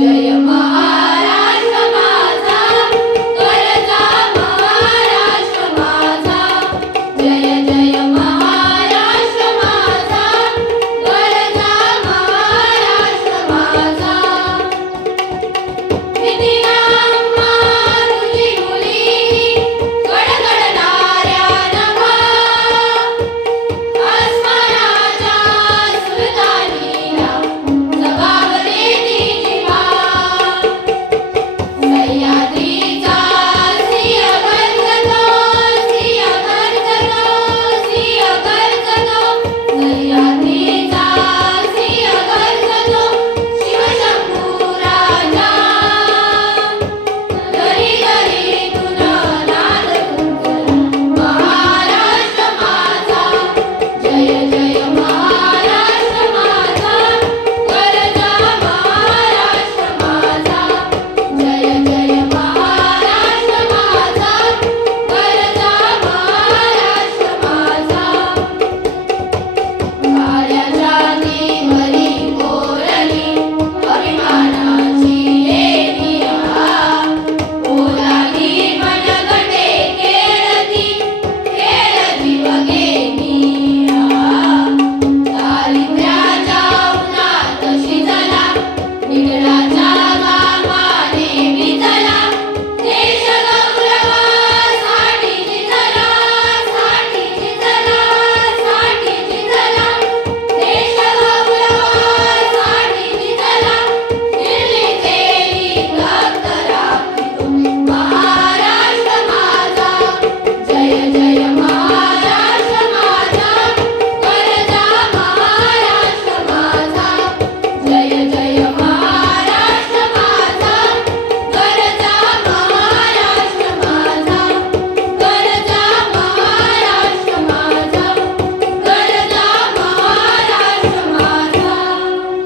Yeah.